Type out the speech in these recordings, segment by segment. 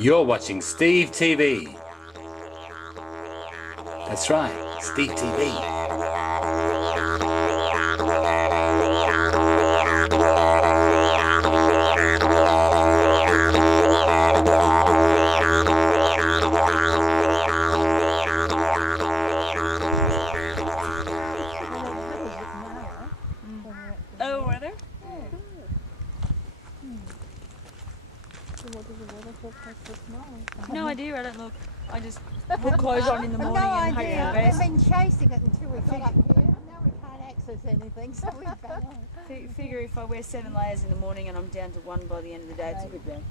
You're watching Steve TV. That's right, Steve TV. Oh, were there? No idea, I don't look. I just put clothes on in the morning and hope for the best. We've been chasing it until we got up here. Now we can't access anything, so we've been Figure if I wear 7 layers in the morning and I'm down to 1 by the end of the day, it's a good day.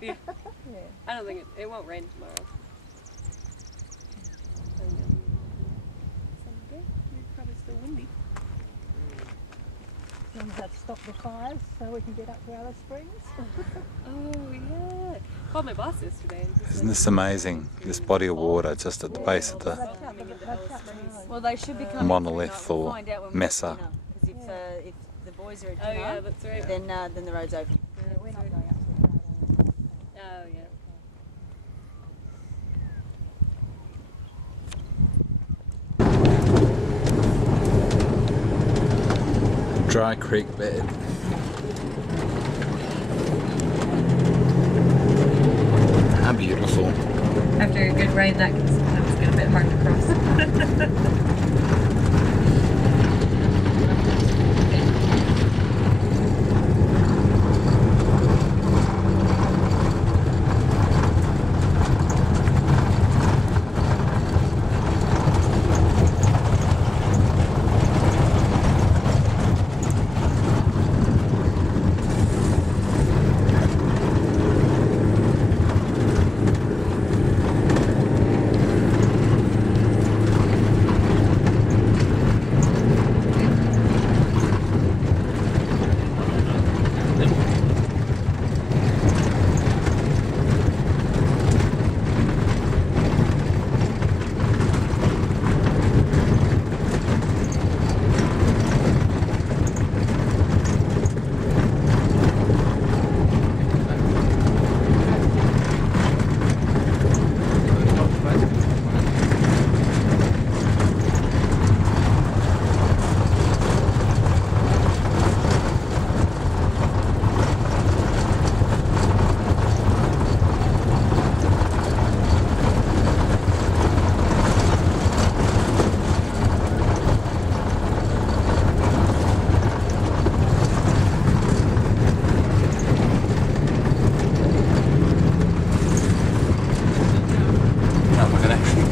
Yeah. I don't think it won't rain tomorrow. Probably still windy. Then we have to stop the fires so we can get up to Alice Springs. Oh yeah. Called my boss yesterday. Isn't this amazing? This body of water just at the base of the Well, they should be coming monolith or find out when we're mesa. at dinner, 'cause if the boys are at Oh dinner, yeah, that's right. then the road's open. We're not going up there. Oh yeah. Dry creek bed. How beautiful. After a good rain, that can sometimes get a bit hard to cross.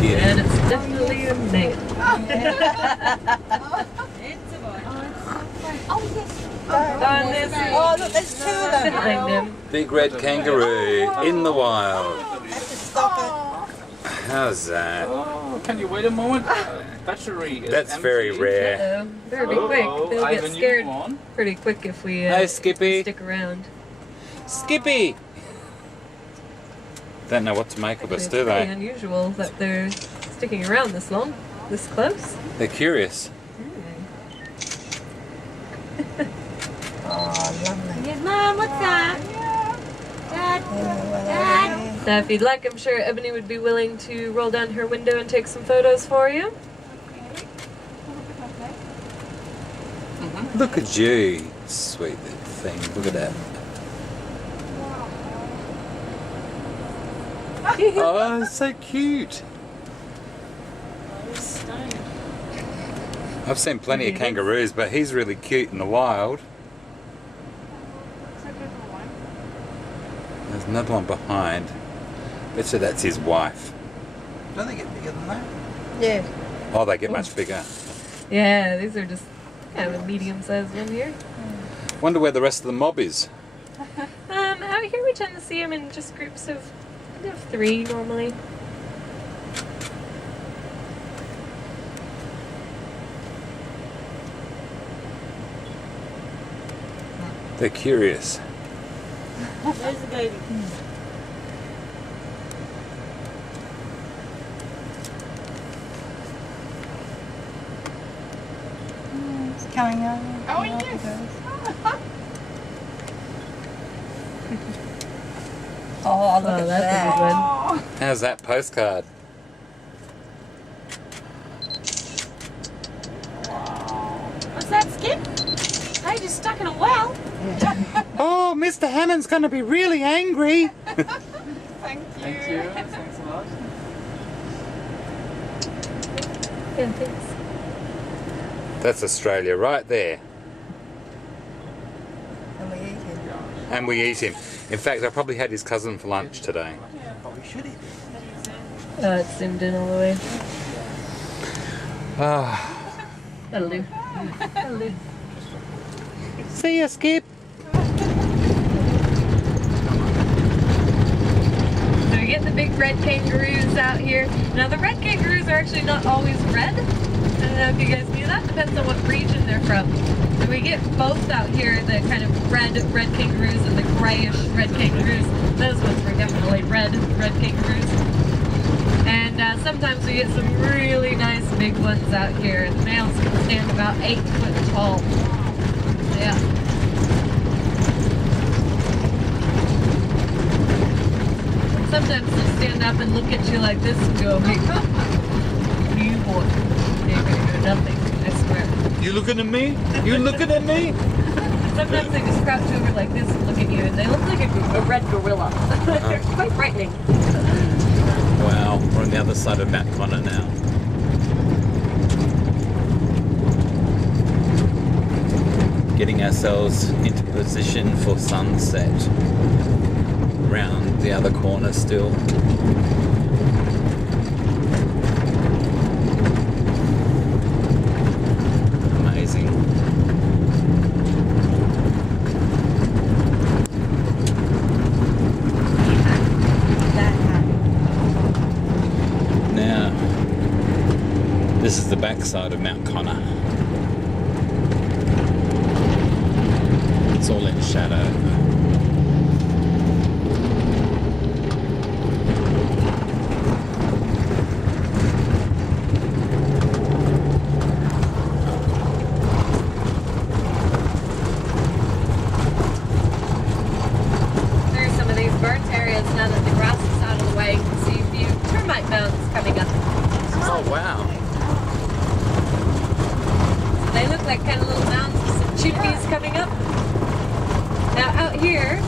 And it's definitely a male. Oh, look, there's 2 of them. Behind him. Big red kangaroo in the wild. Have to stop How's that? Oh, can you wait a moment? Battery is That's very empty. rare. Better be quick. They'll I get have a new scared one. pretty quick if we Hey, Skippy. stick around. Skippy! Don't know what to make of us, It's do pretty they? unusual that they're sticking around this long, this close. They're curious. it. Oh, lovely. Yes, Mom, what's that? Dad. Now, if you'd like, I'm sure Ebony would be willing to roll down her window and take some photos for you. Look at you. Sweet little thing. Look at that. Oh, so cute. I've seen plenty of kangaroos, but he's really cute in the wild. There's another one behind. Bet you that's his wife. Don't they get bigger than that? Yeah. Oh, they get much bigger. Yeah, these are just kind of a medium-sized one here. Wonder where the rest of the mob is. Out here we tend to see them in just groups of 3 normally. They're curious. There's the baby. It's coming over. Oh, Off it yes. goes. Oh, look Oh, at that's that. a good one. How's that postcard? What's that, Skip? Hey, just stuck in a well. Oh, Mr. Hammond's going to be really angry. Thank you. Thank you. Thanks a lot. Yeah, thanks. That's Australia right there. And we eat it. And we eat him. In fact, I probably had his cousin for lunch today. But we should eat it. It's zoomed in all the way. Ah, That'll do. That'll do. see ya, Skip. So we get the big red kangaroos out here. Now the red kangaroos are actually not always red. I don't know if you guys knew that. Depends on what region they're from. So we get both out here, the kind of red kangaroos and the grayish red kangaroos. Those ones were definitely red kangaroos. And sometimes we get some really nice big ones out here. The males can stand about 8 foot tall. Yeah. Sometimes they'll stand up and look at you like this and go, hey, you boy, you're gonna do nothing, I swear. You looking at me? You looking at me? Sometimes they just crouch over like this and look at you, and they look like a red gorilla. They're quite frightening. Wow, we're on the other side of Mount Connor now. Getting ourselves into position for sunset. Round the other corner still. Amazing. Now, this is the backside of Mount Connor. It's all in shadow. There's some of these burnt areas now that the grass is out of the way. You can see a few termite mounds coming up. Oh wow. They look like kind of little mounds with some chippies coming up. Now out here,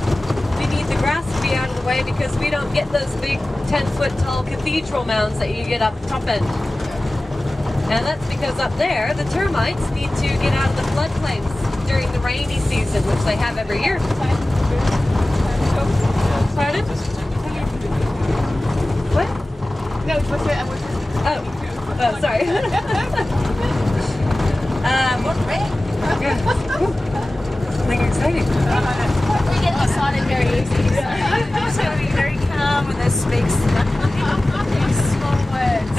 we need the grass to be out of the way because we don't get those big 10-foot tall cathedral mounds that you get up top end. And that's because up there, the termites need to get out of the floodplains during the rainy season, which they have every year. Pardon? What? No, what's it? Oh, sorry. What red? Something exciting. We get excited very easily. It's going to be very calm when they speak these small words.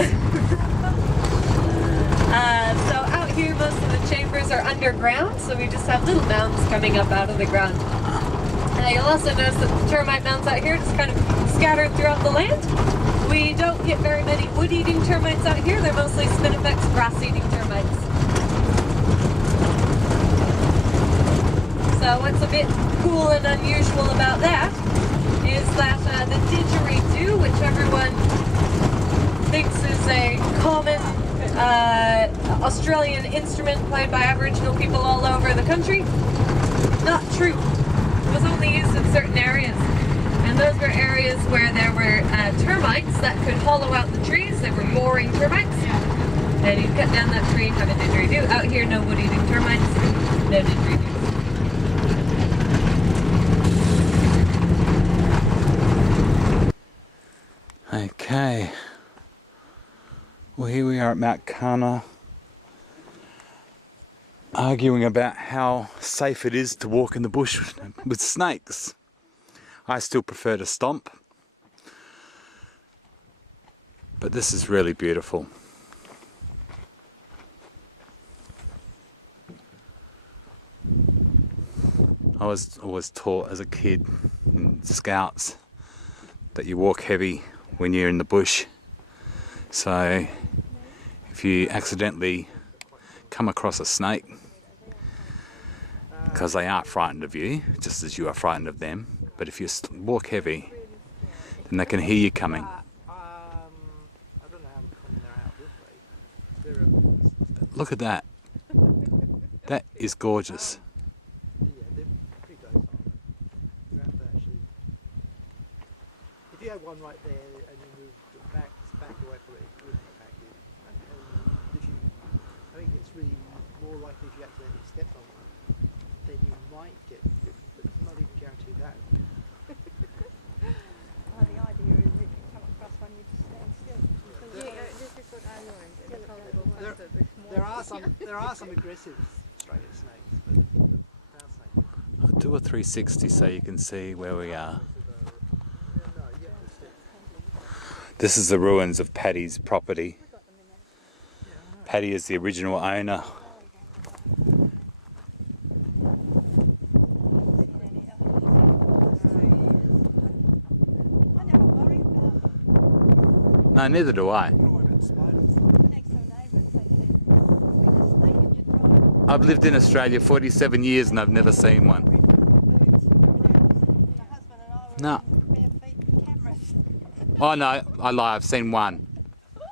So out here, most of the chambers are underground, so we just have little mounds coming up out of the ground. And you'll also notice that the termite mounds out here just kind of scattered throughout the land. We don't get very many wood-eating termites out here. They're mostly spinifex grass-eating termites. So what's a bit cool and unusual about that is that the didgeridoo, which everyone thinks is a common Australian instrument played by Aboriginal people all over the country, not true. It was only used in certain areas. And those were areas where there were termites that could hollow out the trees. They were boring termites. And you'd cut down that tree and have a didgeridoo. Out here, no wood-eating termites, no didgeridoo. Okay. Well, here we are at Mount Connor, arguing about how safe it is to walk in the bush with snakes. I still prefer to stomp, but this is really beautiful. I was always taught as a kid in Scouts that you walk heavy when you're in the bush. So if you accidentally come across a snake, because they are frightened of you, just as you are frightened of them, but if you walk heavy, And they can hear you coming. I don't know how common they're out this way. Look at that. That is gorgeous. Yeah, they're pretty docile. They're out there actually. If you had one right there and you moved it back away from it, it wouldn't attack you. And if you, I think it's really more likely if you accidentally stepped on one, then you might get bitten, but it's not even guaranteed that. Well, the idea is if you come across one, you just stand still. This is what I learned in the colorful ones There- of the small There are some aggressive Australian snakes, but the brown snake. I'll do a 360 so you can see where we are. This is the ruins of Paddy's property. Paddy is the original owner. I never worry about them. No, neither do I. Don't worry about spiders. The next door neighbour said, "There's a snake in your drive." I've lived in Australia 47 years and I've never seen one. My husband and I were No. bare feet with cameras. Oh no, I lie, I've seen one.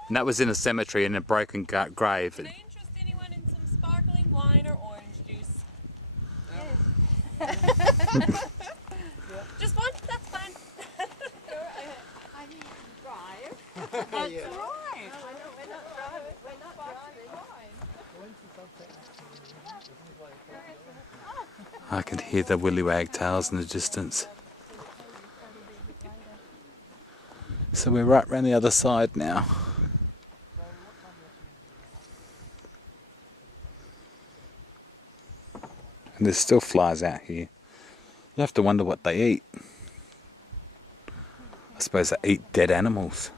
And that was in a cemetery in a broken grave. Can I interest anyone in some sparkling wine or orange juice? Just one? That's fine. I need to drive. Yeah. Right. I know we're not driving. We're not driving. I can hear the willy wagtails in the distance. So we're right round the other side now. And there's still flies out here. You have to wonder what they eat. I suppose they eat dead animals.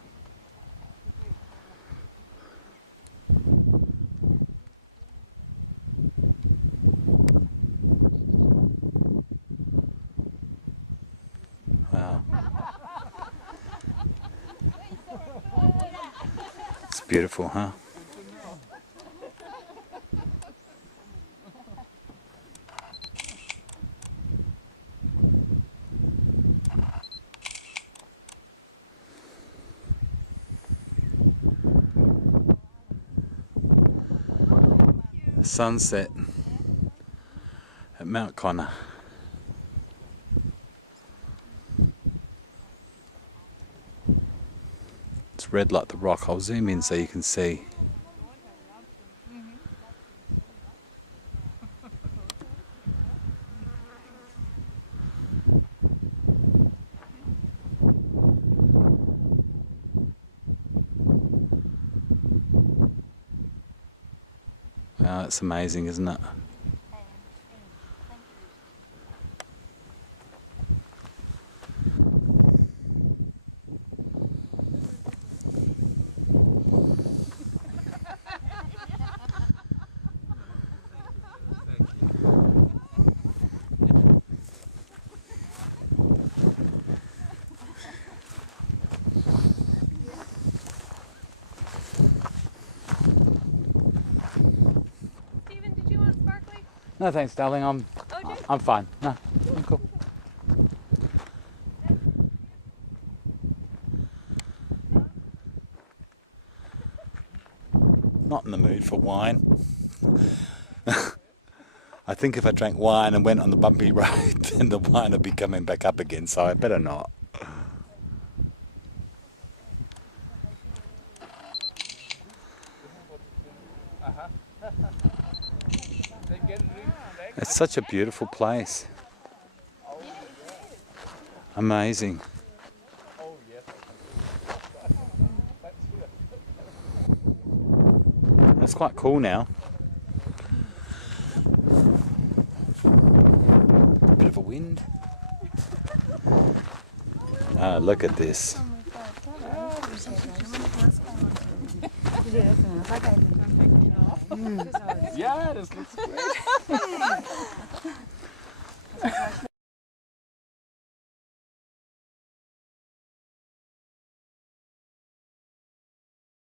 Wow. It's beautiful, huh? Sunset at Mount Connor. It's red like the rock. I'll zoom in so you can see. Wow, it's amazing, isn't it? Steven, did you want sparkling? No thanks, darling. I'm fine. No, I'm cool. Not in the mood for wine. I think if I drank wine and went on the bumpy road, then the wine would be coming back up again, so I better not. It's such a beautiful place. Amazing. That's quite cool now. Bit of a wind. Ah, look at this. Yeah, das looks great.